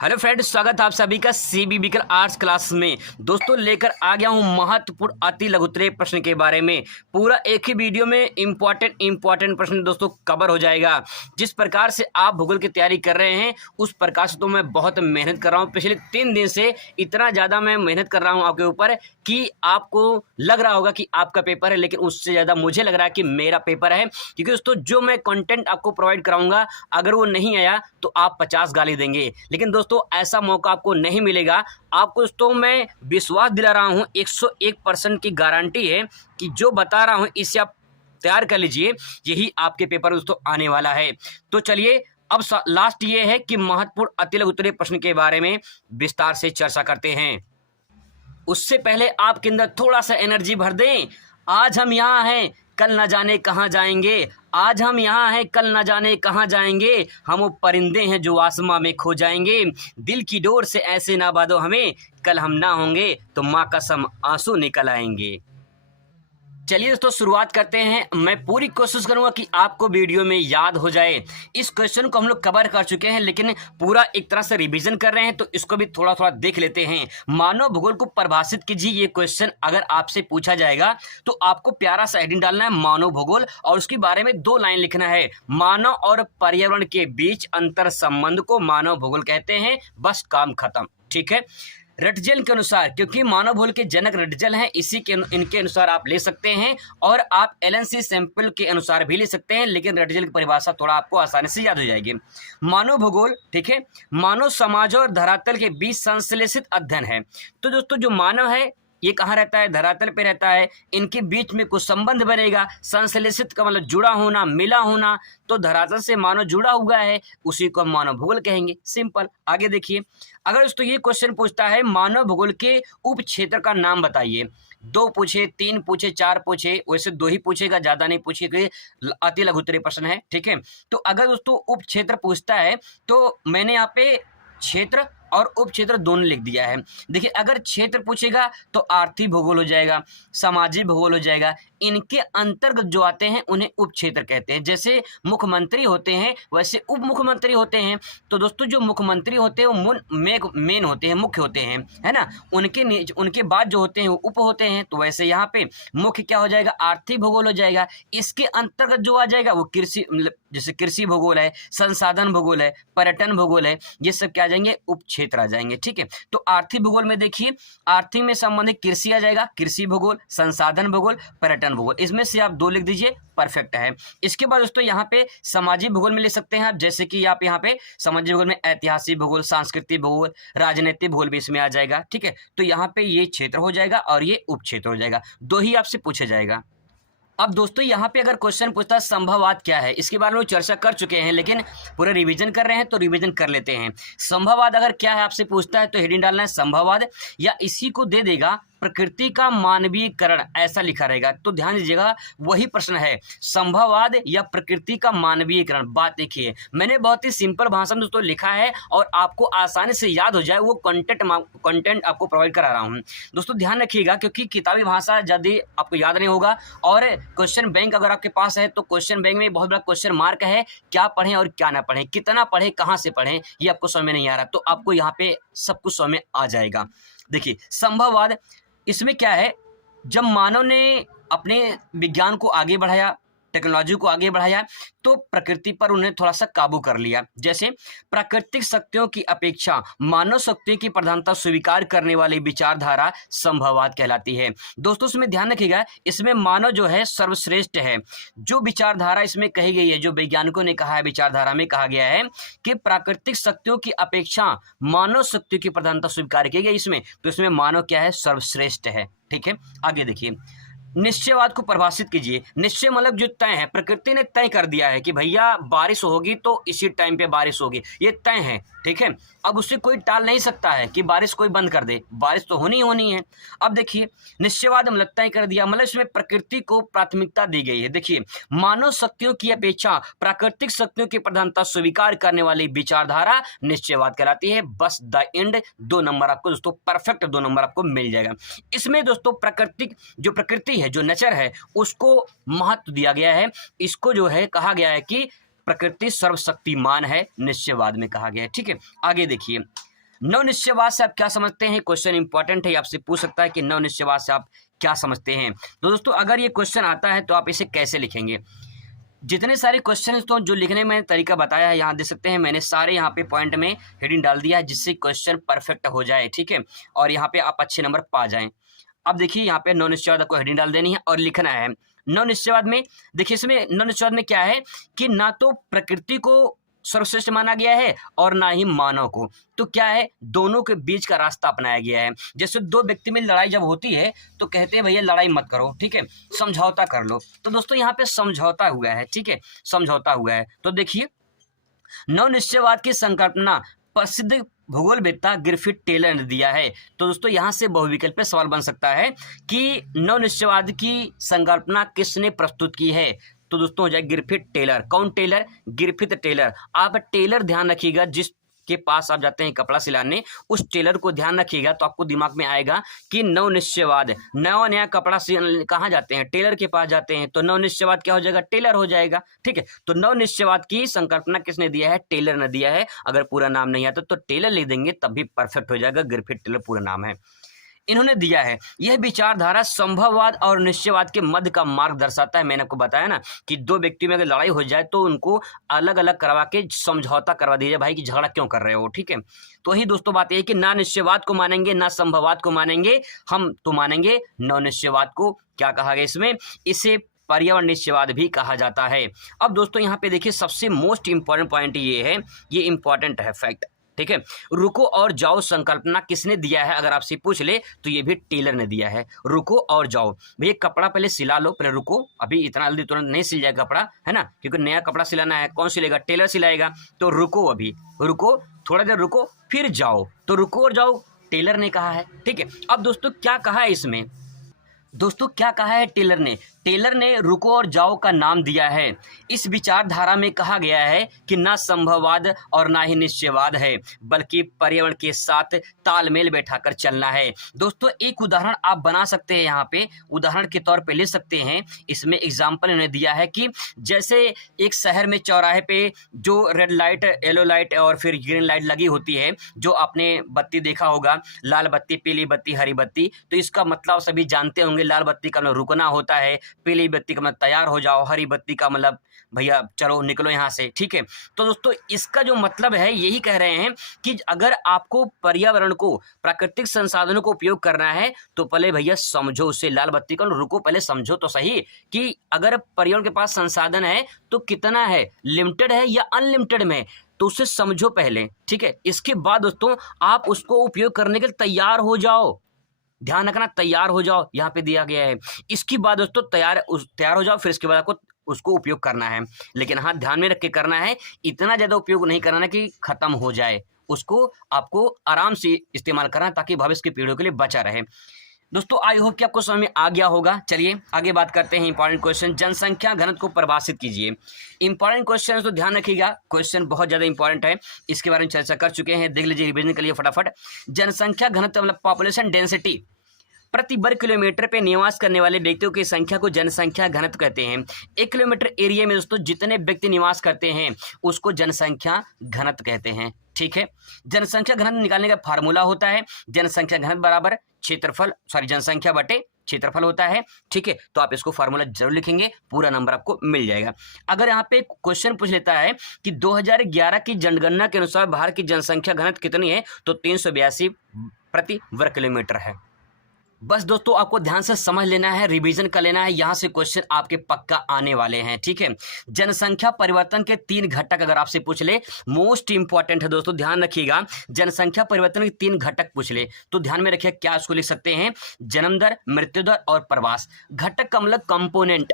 Hello friends, स्वागत है आप सभी का सीबीबीकल आर्ट्स क्लास में। दोस्तों लेकर आ गया हूं महत्वपूर्ण अति लघुत्तरीय प्रश्न के बारे में। पूरा एक ही वीडियो में इंपॉर्टेंट प्रश्न दोस्तों कवर हो जाएगा। जिस प्रकार से आप भूगोल की तैयारी कर रहे हैं उस प्रकार से तो मैं बहुत मेहनत कर रहा हूं। पिछले 3 दिन से इतना ज़्यादा मैं मेहनत कर रहा हूँ आपके ऊपर कि आपको लग रहा होगा कि आपका पेपर है, लेकिन उससे ज़्यादा मुझे लग रहा है कि मेरा पेपर है। क्योंकि दोस्तों जो मैं कंटेंट आपको प्रोवाइड कराऊंगा अगर वो नहीं आया तो आप 50 गाली देंगे, लेकिन दोस्तों ऐसा मौका आपको नहीं मिलेगा। आपको दोस्तों मैं विश्वास दिला रहा हूं, 101% की गारंटी है कि जो बता रहा हूं इसे आप तैयार कर लीजिए, यही आपके पेपर दोस्तों आने वाला है। तो चलिए अब लास्ट ये है कि महत्वपूर्ण अति लघुत्तरीय प्रश्न के बारे में विस्तार से चर्चा करते हैं। उससे पहले आपके अंदर थोड़ा सा एनर्जी भर दें। आज हम यहाँ हैं, कल न जाने कहाँ जाएंगे। आज हम यहाँ हैं, कल न जाने कहाँ जाएंगे। हम वो परिंदे हैं जो आसमां में खो जाएंगे। दिल की डोर से ऐसे ना बांधो हमें, कल हम ना होंगे तो माँ कसम आंसू निकल आएंगे। चलिए दोस्तों शुरुआत करते हैं। मैं पूरी कोशिश करूंगा कि आपको वीडियो में याद हो जाए। इस क्वेश्चन को हम लोग कवर कर चुके हैं, लेकिन पूरा एक तरह से रिवीजन कर रहे हैं, तो इसको भी थोड़ा थोड़ा देख लेते हैं। मानव भूगोल को परिभाषित कीजिए। ये क्वेश्चन अगर आपसे पूछा जाएगा तो आपको प्यारा सा हेडिंग डालना है मानव भूगोल, और उसके बारे में 2 लाइन लिखना है। मानव और पर्यावरण के बीच अंतर संबंध को मानव भूगोल कहते हैं। बस काम खत्म। ठीक है। रटजल के अनुसार, क्योंकि मानव भूगोल के जनक रटजल हैं, इनके अनुसार आप ले सकते हैं, और आप एलएनसी सैंपल के अनुसार भी ले सकते हैं, लेकिन रटजल की परिभाषा थोड़ा आपको आसानी से याद हो जाएगी। मानव भूगोल, ठीक है, मानव समाज और धरातल के बीच संश्लेषित अध्ययन है। तो दोस्तों जो मानव है ये कहाँ रहता है? धरातल पे रहता है। इनके बीच में कुछ संबंध बनेगा। संश्लेषित का मतलब जुड़ा होना, मिला होना। तो धरातल से मानव जुड़ा हुआ है, उसी को हम मानव भूगोल कहेंगे। सिंपल। आगे देखिए, अगर दोस्तों ये क्वेश्चन पूछता है मानव भूगोल के उप क्षेत्र का नाम बताइए, 2 पूछे, 3 पूछे, 4 पूछे, वैसे 2 ही पूछेगा, ज्यादा नहीं पूछेगा, अति लघुत्तरीय प्रश्न है। ठीक है। तो अगर दोस्तों उप क्षेत्र पूछता है तो मैंने यहाँ पे क्षेत्र और उप क्षेत्र दोनों लिख दिया है। देखिए अगर क्षेत्र पूछेगा तो आर्थिक भूगोल हो जाएगा, सामाजिक भूगोल हो जाएगा। इनके अंतर्गत जो आते हैं उन्हें उप क्षेत्र कहते हैं। जैसे मुख्यमंत्री होते हैं वैसे उप मुख्यमंत्री होते हैं। तो दोस्तों जो मुख्यमंत्री होते हैं वो मेन होते हैं, मुख्य होते हैं, है ना। उनके बाद जो होते हैं वो उप होते हैं। तो वैसे यहाँ पे मुख्य क्या हो जाएगा? आर्थिक भूगोल हो जाएगा। इसके अंतर्गत जो आ जाएगा वो कृषि, मतलब जैसे कृषि भूगोल है, संसाधन भूगोल है, पर्यटन भूगोल है, ये सब क्या आ जाएंगे? उप क्षेत्र आ जाएंगे। ठीक है। तो आर्थिक भूगोल में देखिए, आर्थिक में संबंधित कृषि आ जाएगा, कृषि भूगोल, संसाधन भूगोल, पर्यटन भूगोल। इसमें से आप 2 लिख दीजिए, परफेक्ट है। इसके बाद दोस्तों यहाँ पे सामाजिक भूगोल में ले सकते हैं आप, जैसे कि आप यहाँ पे सामाजिक भूगोल में ऐतिहासिक भूगोल, सांस्कृतिक भूगोल, राजनीतिक भूगोल भी इसमें आ जाएगा। ठीक है। तो यहाँ पे ये क्षेत्र हो जाएगा और ये उप क्षेत्र हो जाएगा। 2 ही आपसे पूछा जाएगा। अब दोस्तों यहाँ पे अगर क्वेश्चन पूछता है संभववाद क्या है, इसके बारे में चर्चा कर चुके हैं, लेकिन पूरा रिवीजन कर रहे हैं तो रिवीजन कर लेते हैं। संभववाद अगर क्या है आपसे पूछता है तो हेडिंग डालना है संभववाद, या इसी को दे देगा प्रकृति का मानवीयकरण, ऐसा लिखा रहेगा। तो ध्यान दीजिएगा वही प्रश्न है, संभववाद या प्रकृति का मानवीयकरण। बात देखिए मैंने बहुत ही सिंपल भाषा में दोस्तों लिखा है, और आपको आसानी से याद हो जाए वो कंटेंट आपको प्रोवाइड करा रहा हूँ। दोस्तों ध्यान रखिएगा, क्योंकि किताबी भाषा यदि आपको याद नहीं होगा, और क्वेश्चन बैंक अगर आपके पास है तो क्वेश्चन बैंक में बहुत बड़ा क्वेश्चन मार्क है, क्या पढ़ें और क्या ना पढ़ें, कितना पढ़ें, कहाँ से पढ़ें, ये आपको समझ में नहीं आ रहा, तो आपको यहाँ पे सब कुछ समझ में आ जाएगा। देखिए संभववाद, इसमें क्या है, जब मानव ने अपने विज्ञान को आगे बढ़ाया, टेक्नोलॉजी को आगे बढ़ाया, तो प्रकृति पर उन्हें थोड़ा सा काबू कर लिया। जैसे प्राकृतिक शक्तियों की अपेक्षा मानव शक्तियों की प्रधानता स्वीकार करने वाली विचारधारा संभववाद कहलाती है। दोस्तों इसमें ध्यान रखिएगा, इसमें मानव जो है सर्वश्रेष्ठ है। जो विचारधारा इसमें कही गई है, जो वैज्ञानिकों ने कहा है, विचारधारा में कहा गया है कि प्राकृतिक शक्तियों की अपेक्षा मानव शक्तियों की प्रधानता स्वीकार की गई इसमें, तो इसमें मानव क्या है? सर्वश्रेष्ठ है। ठीक है। आगे देखिए, निश्चयवाद को परिभाषित कीजिए। निश्चय मतलब जो तय है, प्रकृति ने तय कर दिया है कि भैया बारिश होगी तो इसी टाइम पे बारिश होगी, ये तय है। ठीक है। अब उससे कोई टाल नहीं सकता है कि बारिश कोई बंद कर दे, बारिश तो होनी होनी है। अब देखिए निश्चयवाद मतलब तय कर दिया, मतलब इसमें प्रकृति को प्राथमिकता दी गई है। देखिए मानव शक्तियों की अपेक्षा प्राकृतिक शक्तियों की प्रधानता स्वीकार करने वाली विचारधारा निश्चयवाद कहलाती है। बस द एंड। 2 नंबर आपको दोस्तों, परफेक्ट 2 नंबर आपको मिल जाएगा। इसमें दोस्तों प्रकृति है, जो नेचर है, उसको महत्व दिया गया है। इसको जो है कहा गया है कि प्रकृति सर्वशक्तिमान है, निश्चयवाद में कहा गया है। ठीक है। आगे देखिए, नवनिश्चयवाद से आप क्या समझते हैं? क्वेश्चन इंपॉर्टेंट है, आपसे पूछ सकता है कि नवनिश्चयवाद से आप क्या समझते हैं। तो दोस्तों अगर ये क्वेश्चन आता है तो आप इसे कैसे लिखेंगे? जितने सारे क्वेश्चन तो जो लिखने में तरीका बताया है यहाँ देख सकते हैं, मैंने सारे यहाँ पे पॉइंट में हेडिंग डाल दिया है जिससे क्वेश्चन परफेक्ट हो जाए, ठीक है, और यहाँ पे आप अच्छे नंबर पा जाएं। अब देखिए यहाँ पे नवनिश्चयवाद को हेडिंग डाल देनी है और लिखना है। नवनिश्चयवाद में देखिए, इसमें नवनिश्चयवाद में क्या है कि ना तो प्रकृति को सर्वश्रेष्ठ माना गया है और ना ही मानव को, तो क्या है, दोनों के बीच का रास्ता अपनाया गया है। जैसे दो व्यक्ति में लड़ाई जब होती है तो कहते हैं भैया लड़ाई मत करो, ठीक है, समझौता कर लो। तो दोस्तों यहाँ पे समझौता हुआ है, ठीक है, समझौता हुआ है। तो देखिए नवनिश्चयवाद की संकल्पना प्रसिद्ध भूगोलवेत्ता ग्रिफिथ टेलर ने दिया है। तो दोस्तों यहाँ से बहुविकल्पीय सवाल बन सकता है कि नवनिश्चयवाद की संकल्पना किसने प्रस्तुत की है? तो दोस्तों हो जाए ग्रिफिथ टेलर। कौन टेलर? Griffith Taylor. आप टेलर ध्यान रखिएगा, जिस के पास आप जाते हैं कपड़ा सिलाने, उस टेलर को ध्यान रखिएगा तो आपको दिमाग में आएगा कि नवनिश्चयवाद, नया नया कपड़ा कहाँ जाते हैं? टेलर के पास जाते हैं। तो नवनिश्चयवाद क्या हो जाएगा? टेलर हो जाएगा, ठीक है। तो नवनिश्चयवाद की संकल्पना किसने दिया है? टेलर ने दिया है। अगर पूरा नाम नहीं आता तो टेलर लिख देंगे तब भी परफेक्ट हो जाएगा, ग्रिफिथ टेलर पूरा नाम है, इन्होंने दिया है। यह विचारधारा संभववाद और निश्चयवाद के मध्य का मार्ग दर्शाता है। मैंने आपको बताया ना कि दो व्यक्तियों में अगर लड़ाई हो जाए तो उनको अलग अलग करवा के समझौता करवा दीजिए, भाई कि झगड़ा क्यों कर रहे हो, ठीक है। तो ही दोस्तों बात यह है कि ना निश्चयवाद को मानेंगे ना संभववाद को मानेंगे, हम तो मानेंगे नवनिश्चयवाद को। क्या कहा गया इसमें? इसे पर्यावरण निश्चयवाद भी कहा जाता है। अब दोस्तों यहाँ पे देखिए सबसे मोस्ट इंपॉर्टेंट पॉइंट ये है, ये इंपॉर्टेंट है फैक्ट, ठीक है। रुको और जाओ संकल्पना किसने दिया है? अगर आपसे पूछ ले तो ये भी टेलर ने दिया है। रुको और जाओ, भैया कपड़ा पहले सिला लो, पहले रुको, अभी इतना जल्दी तुरंत नहीं सिल जाएगा कपड़ा, है ना, क्योंकि नया कपड़ा सिलाना है। कौन सिलेगा? टेलर सिलाएगा। तो रुको, अभी रुको, थोड़ा देर रुको, फिर जाओ। तो रुको और जाओ टेलर ने कहा है, ठीक है। अब दोस्तों क्या कहा है इसमें? दोस्तों क्या कहा है टेलर ने? टेलर ने रुको और जाओ का नाम दिया है। इस विचारधारा में कहा गया है कि ना संभववाद और ना ही निश्चयवाद है, बल्कि पर्यावरण के साथ तालमेल बैठाकर चलना है। दोस्तों एक उदाहरण आप बना सकते हैं, यहाँ पे उदाहरण के तौर पे ले सकते हैं। इसमें एग्जाम्पल इन्होंने दिया है कि जैसे एक शहर में चौराहे पे जो रेड लाइट, येलो लाइट और फिर ग्रीन लाइट लगी होती है, जो आपने बत्ती देखा होगा, लाल बत्ती, पीली बत्ती, हरी बत्ती। तो इसका मतलब सभी जानते होंगे, लाल बत्ती का मतलब रुकना होता है, पीली बत्ती का मतलब तैयार हो जाओ, हरी बत्ती का मतलब भैया चलो निकलो यहाँ से, ठीक है। तो दोस्तों इसका जो मतलब है यही कह रहे हैं कि अगर आपको पर्यावरण को, प्राकृतिक संसाधनों को उपयोग करना है तो पहले भैया समझो उसे, लाल बत्ती का रुको, पहले समझो तो सही कि अगर पर्यावरण के पास संसाधन है तो कितना है, लिमिटेड है या अनलिमिटेड में, तो उसे समझो पहले, ठीक है। इसके बाद दोस्तों आप उसको उपयोग करने के लिए तैयार हो जाओ, ध्यान रखना, तैयार हो जाओ, यहाँ पे दिया गया है। इसके बाद दोस्तों तैयार हो जाओ, फिर इसके बाद आपको उसको उपयोग करना है। लेकिन हाँ ध्यान में रख के करना है, इतना ज़्यादा उपयोग नहीं करना कि खत्म हो जाए, उसको आपको आराम से इस्तेमाल करना है ताकि भविष्य की पीढ़ियों के लिए बचा रहे। दोस्तों आई होप कि आपको समझ में आ गया होगा। चलिए आगे बात करते हैं इंपॉर्टेंट क्वेश्चन। जनसंख्या घनत्व को परिभाषित कीजिए। इंपॉर्टेंट क्वेश्चन तो ध्यान रखिएगा, क्वेश्चन बहुत ज़्यादा इंपॉर्टेंट है, इसके बारे में चर्चा कर चुके हैं, देख लीजिए रिवीजन के लिए फटाफट। जनसंख्या घनत्व मतलब पॉपुलेशन डेंसिटी, प्रति वर्ग किलोमीटर पे निवास करने वाले व्यक्तियों की संख्या को जनसंख्या घनत्व कहते हैं। 1 किलोमीटर एरिया में दोस्तों जितने व्यक्ति निवास करते हैं उसको जनसंख्या घनत्व कहते हैं, ठीक है। जनसंख्या घनत्व निकालने का फार्मूला होता है जनसंख्या घनत्व बराबर क्षेत्रफल, जनसंख्या बटे क्षेत्रफल होता है, ठीक है। तो आप इसको फार्मूला जरूर लिखेंगे, पूरा नंबर आपको मिल जाएगा। अगर यहाँ पे क्वेश्चन पूछ लेता है कि 2011 की जनगणना के अनुसार भारत की जनसंख्या घनत्व कितनी है, तो 382 प्रति वर्ग किलोमीटर है। बस दोस्तों आपको ध्यान से समझ लेना है, रिवीजन कर लेना है, यहाँ से क्वेश्चन आपके पक्का आने वाले हैं, ठीक है। जनसंख्या परिवर्तन के 3 घटक अगर आपसे पूछ ले, मोस्ट इंपॉर्टेंट है दोस्तों, ध्यान रखिएगा। जनसंख्या परिवर्तन के 3 घटक पूछ ले तो ध्यान में रखिए, क्या उसको लिख सकते हैं? जन्म दर, मृत्यु दर और प्रवास। घटक का मतलब कंपोनेंट।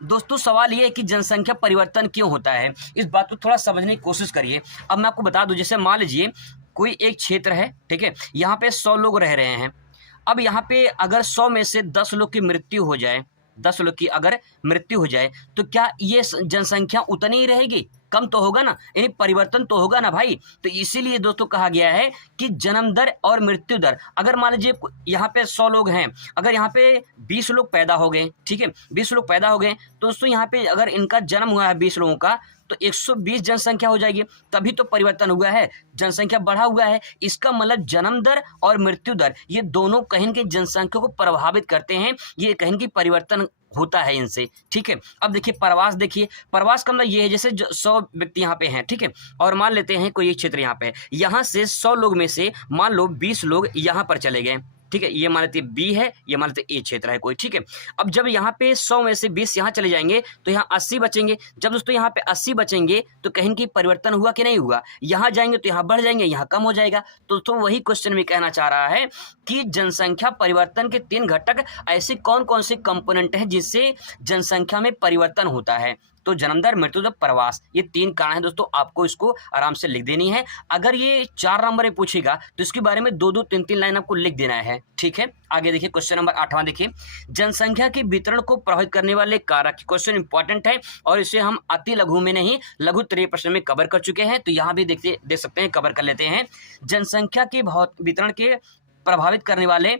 दोस्तों सवाल ये है कि जनसंख्या परिवर्तन क्यों होता है, इस बात को थोड़ा समझने की कोशिश करिए। अब मैं आपको बता दूं, जैसे मान लीजिए कोई एक क्षेत्र है, ठीक है, यहाँ पे 100 लोग रह रहे हैं। अब यहाँ पे अगर 100 में से 10 लोग की मृत्यु हो जाए, 10 लोग की अगर मृत्यु हो जाए तो क्या ये जनसंख्या उतनी ही रहेगी? कम तो होगा ना, यानी परिवर्तन तो होगा ना भाई। तो इसीलिए दोस्तों कहा गया है कि जन्म दर और मृत्यु दर, अगर मान लीजिए यहाँ पे 100 लोग हैं, अगर यहाँ पे 20 लोग पैदा हो गए, ठीक है, 20 लोग पैदा हो गए, तो दोस्तों यहाँ पे अगर इनका जन्म हुआ है 20 लोगों का, तो 120 जनसंख्या हो जाएगी, तभी तो परिवर्तन हुआ है, जनसंख्या बढ़ा हुआ है। इसका मतलब जन्म दर और मृत्यु दर ये दोनों कहीं न कहीं जनसंख्या को प्रभावित करते हैं, ये कहीं न कहीं परिवर्तन होता है इनसे, ठीक है। अब देखिए प्रवास, देखिए प्रवास का मतलब ये है जैसे 100 व्यक्ति यहाँ पे हैं, ठीक है, और मान लेते हैं कोई एक क्षेत्र यहाँ पे है, यहाँ से 100 लोग में से मान लो 20 लोग यहाँ पर चले गए, ठीक है, ये मान लेते बी है, ये मान लेते ए क्षेत्र है कोई, ठीक है। अब जब यहाँ पे 100 में से 20 यहाँ चले जाएंगे तो यहाँ 80 बचेंगे। जब दोस्तों यहाँ पे 80 बचेंगे तो कहीं की परिवर्तन हुआ कि नहीं हुआ, यहाँ जाएंगे तो यहाँ बढ़ जाएंगे, यहाँ कम हो जाएगा। तो दोस्तों वही क्वेश्चन में कहना चाह रहा है कि जनसंख्या परिवर्तन के 3 घटक ऐसे कौन कौन से कंपोनेंट हैं जिससे जनसंख्या में परिवर्तन होता है। तो जन्म दर, मृत्यु दर, प्रवास, ये 3 कारण है दोस्तों, आपको इसको आराम से लिख देनी है। अगर ये 4 नंबर में पूछेगा तो इसके बारे में 2-2, 3-3 लाइन आपको लिख देना है, ठीक है। आगे देखिए क्वेश्चन नंबर 8वां देखिए, जनसंख्या के वितरण को प्रभावित करने वाले कारक। क्वेश्चन इंपॉर्टेंट है और इसे हम अति लघु में नहीं लघु उत्तरीय प्रश्न में कवर कर चुके हैं, तो यहाँ भी देख सकते हैं, कवर कर लेते हैं। जनसंख्या के वितरण के प्रभावित करने वाले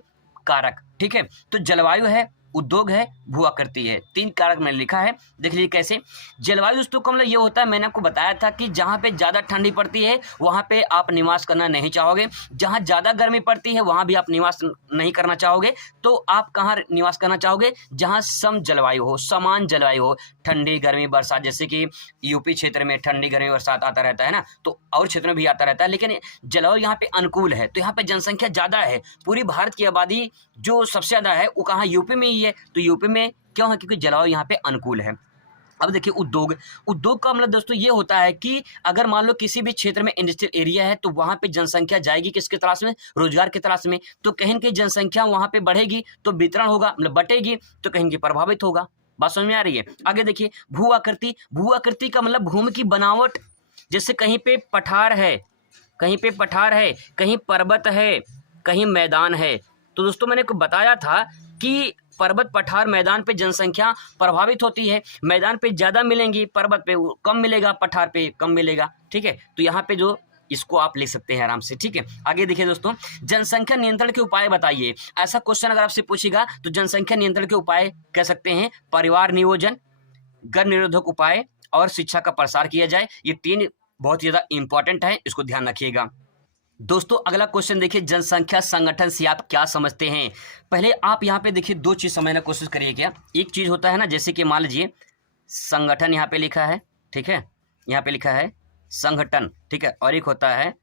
कारक, ठीक है, तो जलवायु है, उद्योग है, भू आकृति है, 3 कारक मैंने लिखा है। देख लीजिए कैसे। जलवायु दोस्तों का मतलब ये होता है, मैंने आपको बताया था कि जहाँ पे ज़्यादा ठंडी पड़ती है वहाँ पे आप निवास करना नहीं चाहोगे, जहाँ ज़्यादा गर्मी पड़ती है वहाँ भी आप निवास नहीं करना चाहोगे, तो आप कहाँ निवास करना चाहोगे, जहाँ सम जलवायु हो, समान जलवायु हो, ठंडी गर्मी बरसात, जैसे कि यूपी क्षेत्र में ठंडी गर्मी बरसात आता रहता है ना, तो और क्षेत्र में भी आता रहता है, लेकिन जलवायु यहाँ पे अनुकूल है, तो यहाँ पे जनसंख्या ज़्यादा है। पूरी भारत की आबादी जो सबसे ज़्यादा है वो कहाँ, यूपी में ही है। तो यूपी में क्यों है, क्योंकि जलवायु यहाँ पे अनुकूल है। अब देखिए उद्योग, उद्योग का मतलब दोस्तों ये होता है कि अगर मान लो किसी भी क्षेत्र में इंडस्ट्रियल एरिया है तो वहाँ पे जनसंख्या जाएगी किसके तलाश में, रोजगार की तलाश में, तो कहीं न कहीं जनसंख्या वहाँ पे बढ़ेगी तो वितरण होगा, मतलब बटेगी तो कहीं कहीं प्रभावित होगा। बात समझ में आ रही है। आगे देखिए भू आकृति, भू आकृति का मतलब भूमि की बनावट, जैसे कहीं पे पठार है, कहीं पे पठार है, कहीं पर्वत है, कहीं मैदान है। तो दोस्तों मैंने को बताया था कि पर्वत, पठार, मैदान पे जनसंख्या प्रभावित होती है, मैदान पे ज़्यादा मिलेंगी, पर्वत पे कम मिलेगा, पठार पे कम मिलेगा, ठीक है। तो यहाँ पे जो इसको आप लिख सकते हैं आराम से, ठीक है। आगे देखिए दोस्तों, जनसंख्या नियंत्रण के उपाय बताइए। ऐसा क्वेश्चन अगर आपसे पूछेगा तो जनसंख्या नियंत्रण के उपाय कह सकते हैं परिवार नियोजन, गर्भ निरोधक उपाय और शिक्षा का प्रसार किया जाए। ये 3 बहुत ज़्यादा इंपॉर्टेंट है, इसको ध्यान रखिएगा। दोस्तों अगला क्वेश्चन देखिए, जनसंख्या संगठन से आप क्या समझते हैं। पहले आप यहाँ पे देखिए 2 चीज़ समझने की कोशिश करिए। क्या एक चीज़ होता है ना, जैसे कि मान लीजिए संगठन यहाँ पे लिखा है, ठीक है, यहाँ पे लिखा है संगठन, ठीक है, और एक होता है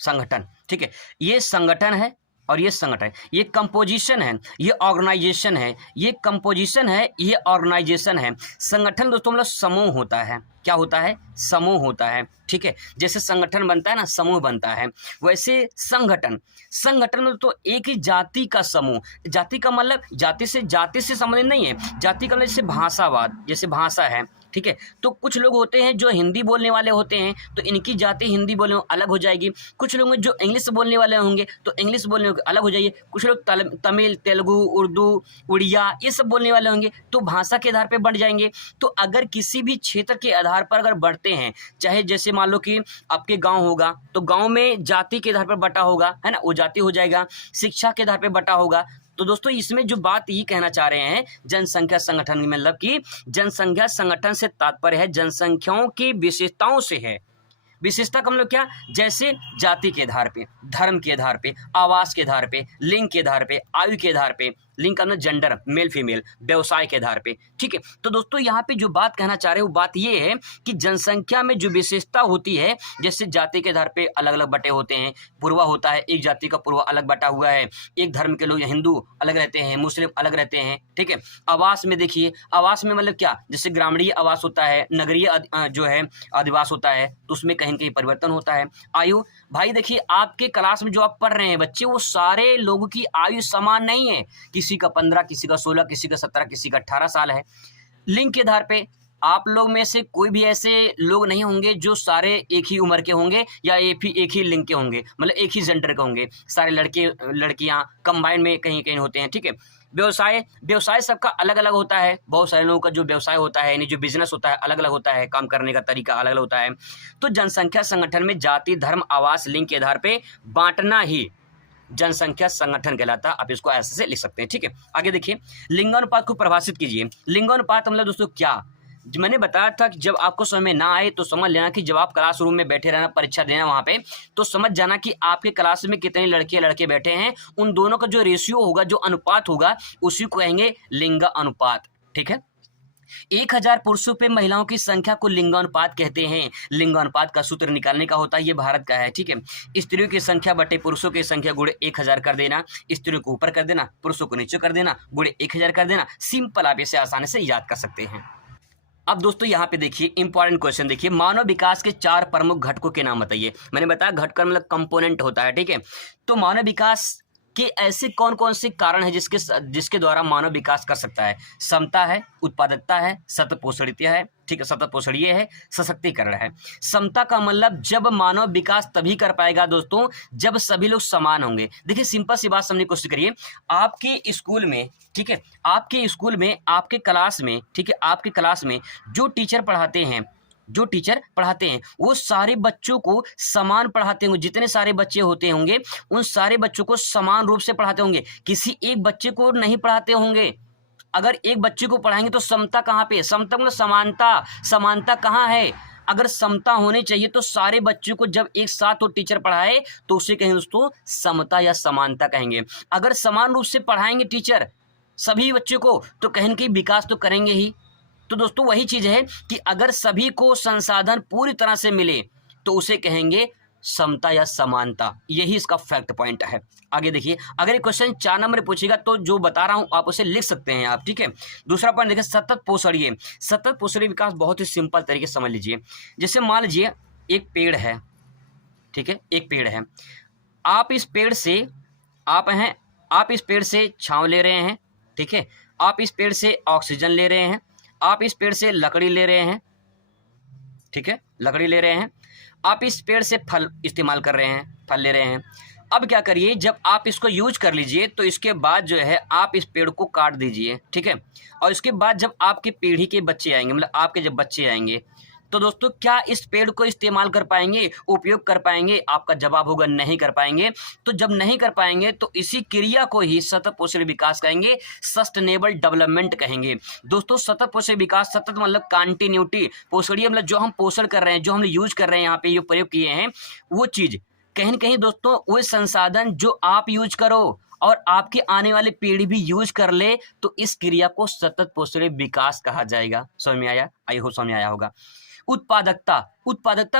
संगठन, ठीक है। ये संगठन है और ये संगठन, ये कंपोजिशन है, ये ऑर्गेनाइजेशन है, ये कंपोजिशन है, ये ऑर्गेनाइजेशन है। संगठन दोस्तों मतलब समूह होता है, क्या होता है, समूह होता है, ठीक है। जैसे संगठन बनता है ना, समूह बनता है, वैसे संगठन, संगठन में तो एक ही जाति का समूह, जाति का मतलब जाति से संबंधित नहीं है, जाति का मतलब जैसे भाषावाद, जैसे भाषा है, ठीक है। तो कुछ लोग होते हैं जो हिंदी बोलने वाले होते हैं तो इनकी जाति हिंदी बोलने में अलग हो जाएगी, कुछ लोग जो इंग्लिश बोलने वाले होंगे तो इंग्लिश बोलने में अलग हो जाएगी, कुछ लोग तमिल, तेलुगु, उर्दू, उड़िया ये सब बोलने वाले होंगे तो भाषा के आधार पर बढ़ जाएंगे। तो अगर किसी भी क्षेत्र के आधार पर अगर बढ़ते हैं, चाहे जैसे मान लो कि आपके गाँव होगा तो गाँव में जाति के आधार पर बटा होगा, है ना, वो जाति हो जाएगा, शिक्षा के आधार पर बटा होगा। तो दोस्तों इसमें जो बात ये कहना चाह रहे हैं जनसंख्या संगठन में, मतलब कि जनसंख्या संगठन से तात्पर्य है जनसंख्याओं की विशेषताओं से है। विशेषता का मतलब क्या, जैसे जाति के आधार पे, धर्म के आधार पे, आवास के आधार पे, लिंग के आधार पे, आयु के आधार पे, लिंग का मतलब जेंडर, मेल फीमेल, व्यवसाय के आधार पे, ठीक है। तो दोस्तों यहाँ पे जो बात कहना चाह रहे हैं वो बात ये है कि जनसंख्या में जो विशेषता होती है, जैसे जाति के आधार पे अलग अलग बटे होते हैं, पूर्वा होता है, एक जाति का पूर्वा अलग बटा हुआ है, एक धर्म के लोग हिंदू अलग रहते हैं, मुस्लिम अलग रहते हैं, ठीक है। आवास में देखिए, आवास में मतलब क्या, जैसे ग्रामीण आवास होता है, नगरीय जो है अधिवास होता है, तो उसमें कहीं कहीं परिवर्तन होता है। आयु, भाई देखिए आपके क्लास में जो आप पढ़ रहे हैं बच्चे, वो सारे लोगों की आयु समान नहीं है, किसी का 15, किसी का 16, किसी का 17, किसी का 18 साल है। लिंग के आधार पे आप लोग में से कोई भी ऐसे लोग नहीं होंगे जो सारे एक ही उम्र के होंगे या एक ही लिंग के होंगे, मतलब एक ही जेंडर के होंगे। सारे लड़के लड़कियां कंबाइंड में कहीं कहीं होते हैं, ठीक है। व्यवसाय सबका अलग अलग होता है। बहुत सारे लोगों का जो व्यवसाय होता है, यानी जो बिजनेस होता है, अलग अलग होता है, काम करने का तरीका अलग अलग होता है। तो जनसंख्या संगठन में जाति, धर्म, आवास, लिंग के आधार पर बांटना ही जनसंख्या संगठन कहलाता है। आप इसको ऐसे से लिख सकते हैं, ठीक है। आगे देखिए, लिंगानुपात को परिभाषित कीजिए। लिंगानुपात मतलब दोस्तों क्या, मैंने बताया था कि जब आपको समझ में ना आए तो समझ लेना कि जब आप क्लासरूम में बैठे रहना, परीक्षा देना वहाँ पे, तो समझ जाना कि आपके क्लास में कितने लड़के बैठे हैं, उन दोनों का जो रेशियो होगा, जो अनुपात होगा, उसी को कहेंगे लिंगानुपात, ठीक है। 1000 पुरुषों पे महिलाओं की संख्या को लिंगानुपात कहते हैं। लिंगानुपात का सूत्र निकालने का होता है, ये भारत का है, ठीक है। स्त्रियों की संख्या बटे पुरुषों की संख्या गुणे 1000 कर देना, स्त्रियों को ऊपर कर देना, पुरुषों को नीचे कर देना, गुणे 1000 कर देना। सिंपल, आप इसे आसानी से याद कर सकते हैं। अब दोस्तों यहाँ पे देखिए इंपॉर्टेंट क्वेश्चन देखिए, मानव विकास के 4 प्रमुख घटकों के नाम बताइए। मैंने बताया घटक मतलब कंपोनेंट होता है, ठीक है। तो मानव विकास के ऐसे कौन कौन से कारण हैं जिसके द्वारा मानव विकास कर सकता है? समता है, उत्पादकता है, सतत पोषणीय है, ठीक है, सतत पोषणीय है, सशक्तिकरण है। समता का मतलब जब मानव विकास तभी कर पाएगा दोस्तों जब सभी लोग समान होंगे। देखिए सिंपल सी बात समझने की कोशिश करिए। आपके स्कूल में, ठीक है, आपके स्कूल में, आपके क्लास में, ठीक है, आपके क्लास में जो टीचर पढ़ाते हैं वो सारे बच्चों को समान पढ़ाते होंगे। जितने सारे बच्चे होते होंगे उन सारे बच्चों को समान रूप से पढ़ाते होंगे, किसी एक बच्चे को नहीं पढ़ाते होंगे। अगर एक बच्चे को पढ़ाएंगे तो समता कहाँ पे है? समता मतलब समानता कहाँ है? अगर समता होनी चाहिए तो सारे बच्चों को जब एक साथ वो टीचर पढ़ाए तो उसे कहेंगे दोस्तों समता या समानता कहेंगे। अगर समान रूप से पढ़ाएंगे टीचर सभी बच्चों को तो कहीं न कहीं विकास तो करेंगे ही। तो दोस्तों वही चीज है कि अगर सभी को संसाधन पूरी तरह से मिले तो उसे कहेंगे समता या समानता। यही इसका फैक्ट पॉइंट है। आगे देखिए, अगर ये क्वेश्चन 4 नंबर पूछेगा तो जो बता रहा हूं आप उसे लिख सकते हैं आप, ठीक है। दूसरा पॉइंट देखिए, सतत पोषणीय विकास बहुत ही सिंपल तरीके से समझ लीजिए। जैसे मान लीजिए एक पेड़ है, ठीक है, एक पेड़ है, आप इस पेड़ से छांव ले रहे हैं, ठीक है, आप इस पेड़ से ऑक्सीजन ले रहे हैं, आप इस पेड़ से लकड़ी ले रहे हैं, ठीक है, लकड़ी ले रहे हैं, आप इस पेड़ से फल इस्तेमाल कर रहे हैं, फल ले रहे हैं। अब क्या करिए, जब आप इसको यूज कर लीजिए तो इसके बाद जो है आप इस पेड़ को काट दीजिए, ठीक है। और इसके बाद जब आपके पीढ़ी के बच्चे आएंगे, मतलब आपके जब बच्चे आएंगे तो दोस्तों क्या इस पेड़ को इस्तेमाल कर पाएंगे, उपयोग कर पाएंगे? आपका जवाब होगा नहीं कर पाएंगे। तो जब नहीं कर पाएंगे तो इसी क्रिया को ही सतत पोषणीय विकास कहेंगे, सस्टेनेबल डेवलपमेंट कहेंगे। दोस्तों सतत पोषणीय विकास, सतत मतलब कंटिन्यूटी, पोषणीय मतलब जो हम पोषण कर रहे हैं, जो हम यूज कर रहे हैं, यहाँ पे जो प्रयोग किए हैं वो चीज कहीं न कहीं दोस्तों वो संसाधन जो आप यूज करो और आपकी आने वाली पीढ़ी भी यूज कर ले तो इस क्रिया को सतत पोषणीय विकास कहा जाएगा। समझ में आया? आई होप समझ में आया होगा। उत्पादकता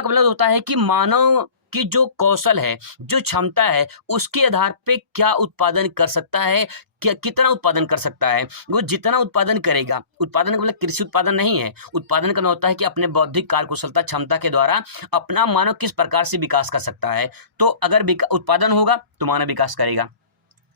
का मतलब होता है कि मानव की जो कौशल है, जो क्षमता है, उसके आधार पे क्या उत्पादन कर सकता है, कितना उत्पादन कर सकता है। वो जितना उत्पादन करेगा, उत्पादन का मतलब कृषि उत्पादन नहीं है। उत्पादन का मतलब होता है कि अपने बौद्धिक कार्यकुशलता क्षमता के द्वारा अपना मानव किस प्रकार से विकास कर सकता है। तो अगर उत्पादन होगा तो मानव विकास करेगा।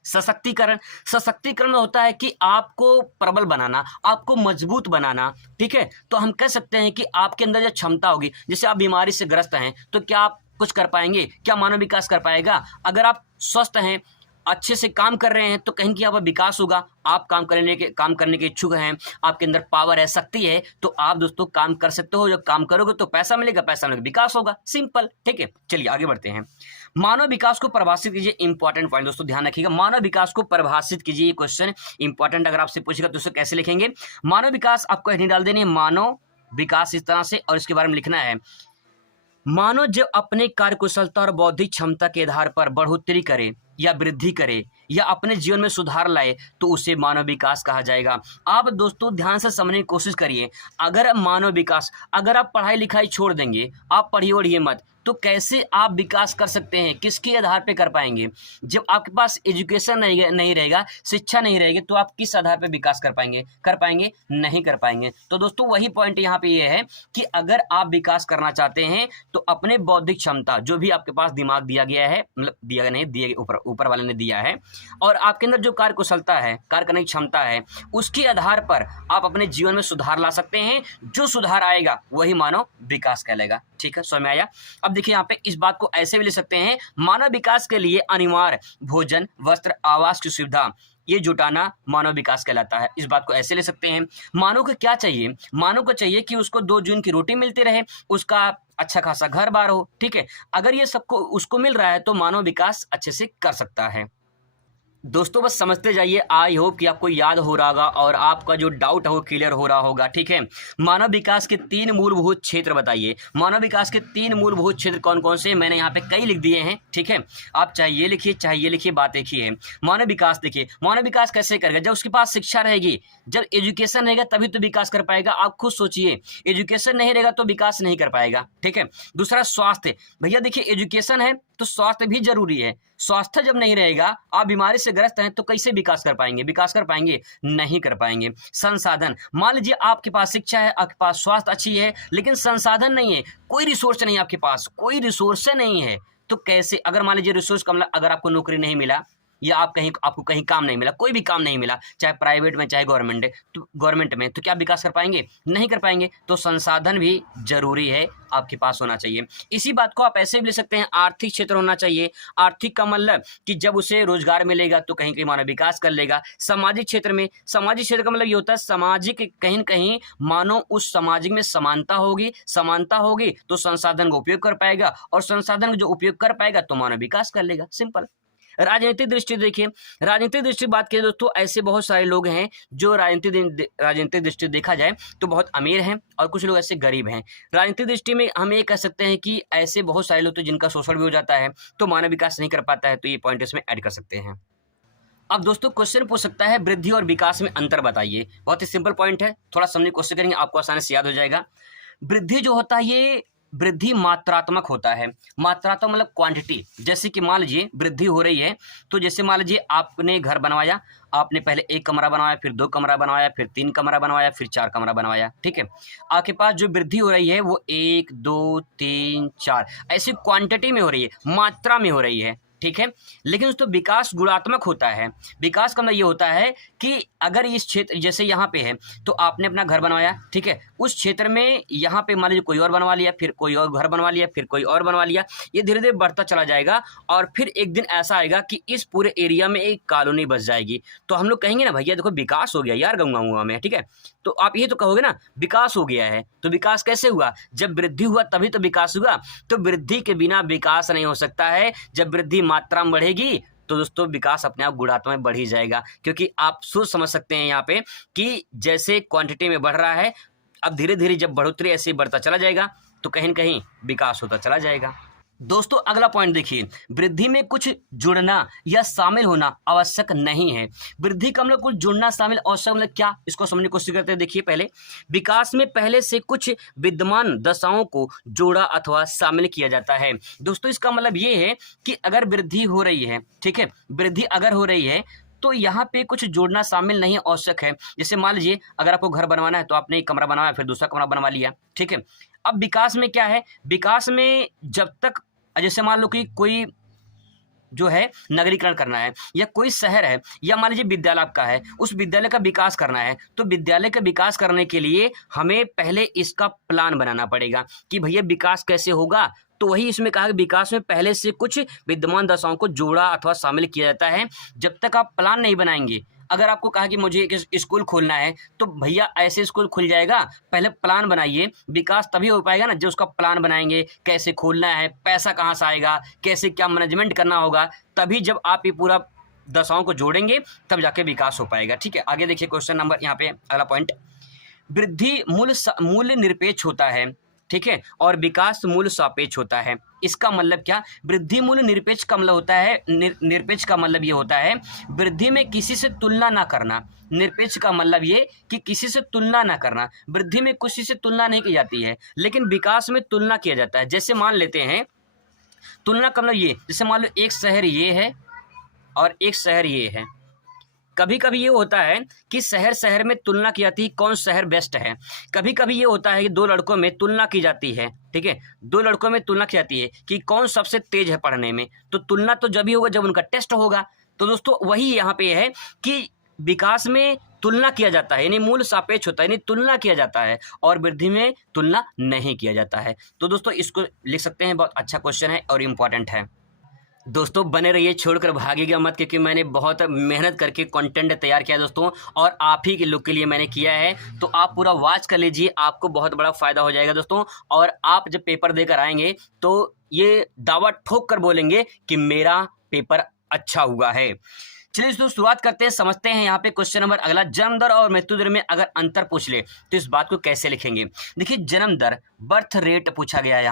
सशक्तिकरण होता है कि आपको प्रबल बनाना, आपको मजबूत बनाना, ठीक है। तो हम कह सकते हैं कि आपके अंदर जो क्षमता होगी, जैसे आप बीमारी से ग्रस्त हैं तो क्या आप कुछ कर पाएंगे? क्या मानव विकास कर पाएगा? अगर आप स्वस्थ हैं, अच्छे से काम कर रहे हैं तो कहीं कि आपका विकास होगा। आप काम करने के इच्छुक हैं, आपके अंदर पावर है, शक्ति है, तो आप दोस्तों काम कर सकते हो। जब काम करोगे तो पैसा मिलेगा, विकास होगा। सिंपल, ठीक है। चलिए आगे बढ़ते हैं। मानव विकास को परिभाषित कीजिए। इंपॉर्टेंट पॉइंट दोस्तों ध्यान रखिएगा, मानव विकास को परिभाषित कीजिए। क्वेश्चन इंपॉर्टेंट, अगर आपसे पूछेगा तो उसे कैसे लिखेंगे? मानव विकास आपको हेडिंग डाल देनी है मानव विकास इस तरह से, और इसके बारे में लिखना है मानव जब अपने कार्यकुशलता और बौद्धिक क्षमता के आधार पर बढ़ोतरी करे या वृद्धि करे या अपने जीवन में सुधार लाए तो उसे मानव विकास कहा जाएगा। आप दोस्तों ध्यान से समझने की कोशिश करिए। अगर मानव विकास, अगर आप पढ़ाई लिखाई छोड़ देंगे, आप पढ़िए ओढ़िए मत, तो कैसे आप विकास कर सकते हैं, किसके आधार पे कर पाएंगे? जब आपके पास एजुकेशन नहीं रहेगा, शिक्षा नहीं रहेगी, तो आप किस आधार पे विकास कर पाएंगे? नहीं कर पाएंगे। तो दोस्तों वही पॉइंट यहाँ पे ये है कि अगर आप विकास करना चाहते हैं तो अपने बौद्धिक क्षमता, जो भी आपके पास दिमाग दिया गया है, मतलब दिया नहीं, दिया ऊपर वाले ने दिया है, और आपके अंदर जो कार्य कुशलता है, कार्य करने की क्षमता है, उसके आधार पर आप अपने जीवन में सुधार ला सकते हैं। जो सुधार आएगा वही मानव विकास कहलाएगा। ठीक है, समझ में आया? अब देखिए यहाँ पे इस बात को ऐसे भी ले सकते हैं, मानव विकास के लिए अनिवार्य भोजन, वस्त्र, आवास की सुविधा ये जुटाना मानव विकास कहलाता है। इस बात को ऐसे ले सकते हैं, मानव को क्या चाहिए? मानव को चाहिए कि उसको 2 जून की रोटी मिलती रहे, उसका अच्छा खासा घर बार हो। ठीक है, अगर ये सबको उसको मिल रहा है तो मानव विकास अच्छे से कर सकता है। दोस्तों बस समझते जाइए, आई होप कि आपको याद हो रहा होगा और आपका जो डाउट है वो क्लियर हो रहा होगा। ठीक है, मानव विकास के 3 मूलभूत क्षेत्र बताइए। मानव विकास के 3 मूलभूत क्षेत्र कौन कौन से? मैंने यहाँ पे कई लिख दिए हैं। ठीक है, आप चाहे ये लिखिए चाहे ये लिखिए, बात एक ही है। मानव विकास देखिए, मानव विकास कैसे करेगा? जब उसके पास शिक्षा रहेगी, जब एजुकेशन रहेगा तभी तो विकास कर पाएगा। आप खुद सोचिए, एजुकेशन नहीं रहेगा तो विकास नहीं कर पाएगा। ठीक है, दूसरा स्वास्थ्य। भैया देखिए, एजुकेशन है तो स्वास्थ्य भी जरूरी है। स्वास्थ्य जब नहीं रहेगा, आप बीमारी से ग्रस्त हैं, तो कैसे विकास कर पाएंगे? विकास कर पाएंगे? नहीं कर पाएंगे। संसाधन, मान लीजिए आपके पास शिक्षा है, आपके पास स्वास्थ्य अच्छी है, लेकिन संसाधन नहीं है, कोई रिसोर्स नहीं है आपके पास, कोई रिसोर्स नहीं है, तो कैसे? अगर मान लीजिए रिसोर्स का मतलब अगर आपको नौकरी नहीं मिला या आपको कहीं काम नहीं मिला, कोई भी काम नहीं मिला, चाहे प्राइवेट में चाहे गवर्नमेंट में, तो क्या विकास कर पाएंगे? नहीं कर पाएंगे। तो संसाधन भी जरूरी है, आपके पास होना चाहिए। इसी बात को आप ऐसे भी ले सकते हैं, आर्थिक क्षेत्र होना चाहिए। आर्थिक का मतलब कि जब उसे रोजगार मिलेगा तो कहीं कहीं मानव विकास कर लेगा। सामाजिक क्षेत्र में, सामाजिक क्षेत्र का मतलब ये होता है सामाजिक, कहीं न कहीं मानो उस सामाजिक में समानता होगी तो संसाधन का उपयोग कर पाएगा, और संसाधन का जो उपयोग कर पाएगा तो मानव विकास कर लेगा। सिंपल। राजनीतिक दृष्टि देखिए, राजनीतिक दृष्टि बात करें दोस्तों, ऐसे बहुत सारे लोग हैं जो राजनीतिक दृष्टि देखा जाए तो बहुत अमीर हैं और कुछ लोग ऐसे गरीब हैं। राजनीतिक दृष्टि में हम ये कह सकते हैं कि ऐसे बहुत सारे लोग तो जिनका शोषण भी हो जाता है, तो मानव विकास नहीं कर पाता है, तो ये पॉइंट इसमें ऐड कर सकते हैं। अब दोस्तों क्वेश्चन पूछ सकता है, वृद्धि और विकास में अंतर बताइए। बहुत ही सिंपल पॉइंट है, थोड़ा समझने की कोशिश करेंगे, आपको आसानी से याद हो जाएगा। वृद्धि जो होता है, ये वृद्धि मात्रात्मक होता है। मात्रात्मक मतलब क्वांटिटी। जैसे कि मान लीजिए वृद्धि हो रही है, तो जैसे मान लीजिए आपने घर बनवाया, आपने पहले 1 कमरा बनवाया, फिर 2 कमरा बनवाया, फिर 3 कमरा बनवाया, फिर 4 कमरा बनवाया। ठीक है, आपके पास जो वृद्धि हो रही है वो 1 2 3 4 ऐसी क्वांटिटी में हो रही है, मात्रा में हो रही है। ठीक है, लेकिन दोस्तों विकास गुणात्मक होता है। विकास का मतलब ये होता है कि अगर इस क्षेत्र, जैसे यहाँ पे है, तो आपने अपना घर बनवाया, ठीक है, उस क्षेत्र में यहाँ पे मान लीजिए कोई और बनवा लिया, फिर कोई और घर बनवा लिया, फिर कोई और बनवा लिया, ये धीरे धीरे बढ़ता चला जाएगा, और फिर एक दिन ऐसा आएगा कि इस पूरे एरिया में एक कॉलोनी बस जाएगी। तो हम लोग कहेंगे ना, भैया देखो विकास हो गया यार गंगा में। ठीक है, तो आप ये तो कहोगे ना विकास हो गया है। तो विकास कैसे हुआ? जब वृद्धि हुआ तभी तो विकास हुआ। तो वृद्धि के बिना विकास नहीं हो सकता है। जब वृद्धि मात्रा में बढ़ेगी तो दोस्तों विकास अपने आप गुणात्मक में बढ़ ही जाएगा, क्योंकि आप सोच समझ सकते हैं यहाँ पे कि जैसे क्वांटिटी में बढ़ रहा है, अब धीरे धीरे जब बढ़ोतरी ऐसे ही बढ़ता चला जाएगा तो कहीं न कहीं विकास होता चला जाएगा। दोस्तों अगला पॉइंट देखिए, वृद्धि में कुछ जुड़ना या शामिल होना आवश्यक नहीं है। वृद्धि का मतलब कुछ जुड़ना शामिल आवश्यक मतलब क्या, इसको समझने की कोशिश करते हैं। देखिए, पहले विकास में पहले से कुछ विद्यमान दशाओं को जोड़ा अथवा शामिल किया जाता है। दोस्तों इसका मतलब ये है कि अगर वृद्धि हो रही है, ठीक है, वृद्धि अगर हो रही है तो यहाँ पे कुछ जोड़ना शामिल नहीं आवश्यक है। जैसे मान लीजिए अगर आपको घर बनवाना है तो आपने 1 कमरा बनवाया, फिर दूसरा कमरा बनवा लिया। ठीक है, अब विकास में क्या है? विकास में जब तक, जैसे मान लो कि कोई जो है नगरीकरण करना है, या कोई शहर है, या मान लीजिए विद्यालय आपका है, उस विद्यालय का विकास करना है, तो विद्यालय का विकास करने के लिए हमें पहले इसका प्लान बनाना पड़ेगा कि भैया विकास कैसे होगा। तो वही इसमें कहा कि विकास में पहले से कुछ विद्यमान दशाओं को जोड़ा अथवा शामिल किया जाता है। जब तक आप प्लान नहीं बनाएंगे, अगर आपको कहा कि मुझे एक स्कूल खोलना है, तो भैया ऐसे स्कूल खुल जाएगा? पहले प्लान बनाइए, विकास तभी हो पाएगा ना जब उसका प्लान बनाएंगे, कैसे खोलना है, पैसा कहाँ से आएगा, कैसे क्या मैनेजमेंट करना होगा, तभी जब आप ये पूरा दशाओं को जोड़ेंगे तब जाके विकास हो पाएगा। ठीक है, आगे देखिए क्वेश्चन नंबर, यहाँ पे अगला पॉइंट, वृद्धि मूल्य निरपेक्ष होता है, ठीक है, और विकास मूल्य सापेक्ष होता है। इसका मतलब क्या? वृद्धि मूल्य निरपेक्ष का मतलब होता है, निरपेक्ष का मतलब ये होता है वृद्धि में किसी से तुलना ना करना। निरपेक्ष का मतलब ये कि किसी से तुलना ना करना। वृद्धि में किसी से तुलना नहीं की जाती है, लेकिन विकास में तुलना किया जाता है। जैसे मान लेते हैं तुलना का मतलब ये, जैसे मान लो एक शहर ये है और एक शहर ये है। कभी कभी ये होता है कि शहर शहर में तुलना की जाती है कौन शहर बेस्ट है। कभी कभी ये होता है कि दो लड़कों में तुलना की जाती है, ठीक है, दो लड़कों में तुलना की जाती है कि कौन सबसे तेज है पढ़ने में। तो तुलना तो जब ही होगा जब उनका टेस्ट होगा। तो दोस्तों वही यहाँ पे है कि विकास में तुलना किया जाता है, यानी मूल सापेक्ष होता है, यानी तुलना किया जाता है, और वृद्धि में तुलना नहीं किया जाता है। तो दोस्तों इसको लिख सकते हैं, बहुत अच्छा क्वेश्चन है और इम्पॉर्टेंट है। दोस्तों बने रहिए, छोड़कर भागिएगा मत, क्योंकि मैंने बहुत मेहनत करके कंटेंट तैयार किया दोस्तों, और आप ही के लोग के लिए मैंने किया है। तो आप पूरा वॉच कर लीजिए, आपको बहुत बड़ा फ़ायदा हो जाएगा दोस्तों। और आप जब पेपर देकर आएंगे तो ये दावा ठोक कर बोलेंगे कि मेरा पेपर अच्छा हुआ है। चलिए दोस्तों शुरुआत करते हैं, समझते हैं यहाँ पे क्वेश्चन नंबर अगला। जन्म दर और मृत्यु दर में अगर अंतर पूछ ले तो इस बात को कैसे लिखेंगे। देखिए जन्म दर, बर्थ रेट पूछा गया है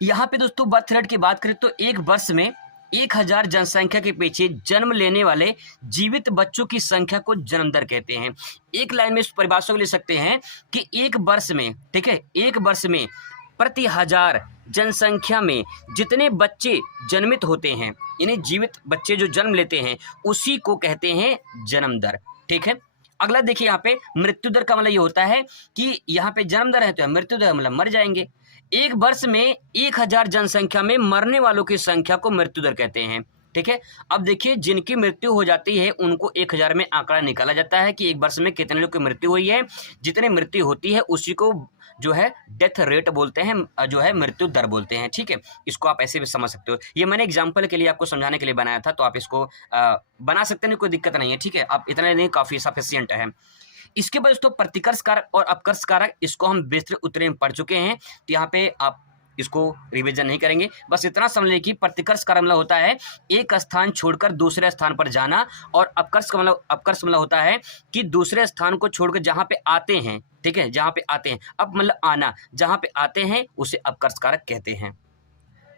यहाँ पे दोस्तों। बर्थ रेट की बात करें तो एक वर्ष में 1000 जनसंख्या के पीछे जन्म लेने वाले जीवित बच्चों की संख्या को जन्म दर कहते हैं। एक लाइन में इस परिभाषा को ले सकते हैं कि एक वर्ष में, ठीक है, एक वर्ष में प्रति 1000 जनसंख्या में जितने बच्चे जन्मित होते हैं, यानी जीवित बच्चे जो जन्म लेते हैं, उसी को कहते हैं जन्म दर, ठीक है। अगला देखिए यहाँ पे मृत्यु दर का मतलब ये होता है कि यहाँ पे जन्म दर है तो मृत्यु दर मतलब मर जाएंगे। एक वर्ष में 1000 जनसंख्या में मरने वालों की संख्या को मृत्यु दर कहते हैं, ठीक है। अब देखिए जिनकी मृत्यु हो जाती है उनको 1000 में आंकड़ा निकाला जाता है कि एक वर्ष में कितने लोग की मृत्यु हुई है। जितने मृत्यु होती है उसी को जो है डेथ रेट बोलते हैं, जो है मृत्यु दर बोलते हैं, ठीक है। इसको आप ऐसे भी समझ सकते हो, ये मैंने एग्जाम्पल के लिए आपको समझाने के लिए बनाया था, तो आप इसको बना सकते हैं, कोई दिक्कत नहीं है, ठीक है। आप इतना नहीं, काफ़ी सफिशियंट है। इसके बाद दोस्तों प्रतिकर्ष कारक और अपकर्ष कारक, इसको हम विस्तृत उत्तरे में पढ़ चुके हैं, तो यहाँ पे आप इसको रिवीजन नहीं करेंगे। बस इतना समझ लें कि प्रतिकर्ष कारक मतलब होता है एक स्थान छोड़कर दूसरे स्थान पर जाना, और अपकर्ष मतलब होता है कि दूसरे स्थान को छोड़कर जहाँ पे आते हैं, ठीक है, जहाँ पे आते हैं, अब मतलब आना, जहाँ पे आते हैं उसे अपकर्ष कारक कहते हैं।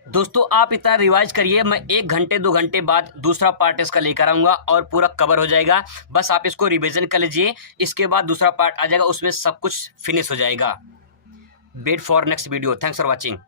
दोस्तों आप इतना रिवाइज करिए, मैं 1 घंटे 2 घंटे बाद दूसरा पार्ट इसका लेकर आऊँगा और पूरा कवर हो जाएगा। बस आप इसको रिवीजन कर लीजिए, इसके बाद दूसरा पार्ट आ जाएगा, उसमें सब कुछ फिनिश हो जाएगा। Wait for next video. Thanks for watching.